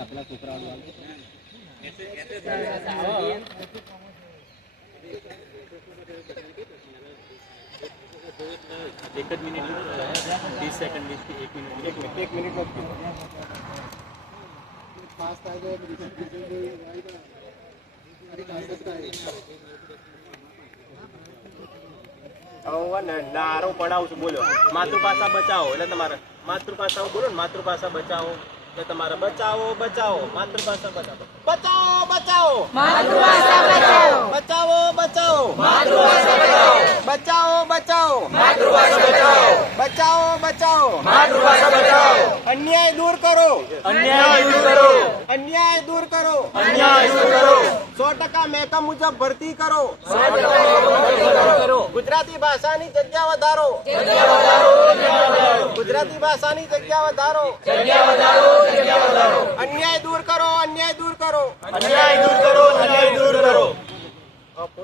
આપણા છોકરાઓ एक मिनट 20 सेकंड 1 मिनट नारो पढ़ाऊ છું બોલો માતૃભાષા બચાવો એટલે તમારે માતૃભાષા બોલો ને માતૃભાષા બચાવો એટલે તમારે બચાવો બચાવો માતૃભાષા બચાવો બચાવો બચાવો માતૃભાષા બચાવો બચાવો બચાવો માતૃભાષા બચાવો બચાવો માતૃભાષા બચાવો બચાવો બચાવો માતૃભાષા બચાવો અન્યાય દૂર કરો અન્યાય દૂર કરો અન્યાય દૂર કરો અન્યાય દૂર કરો 100% મેકા મુજબ ભરતી કરો 100% કરો ગુજરાતી ભાષાની જગ્યા વધારો ગુજરાતી ભાષાની જગ્યા વધારો અન્યાય દૂર કરો અન્યાય દૂર કરો અન્યાય દૂર કરો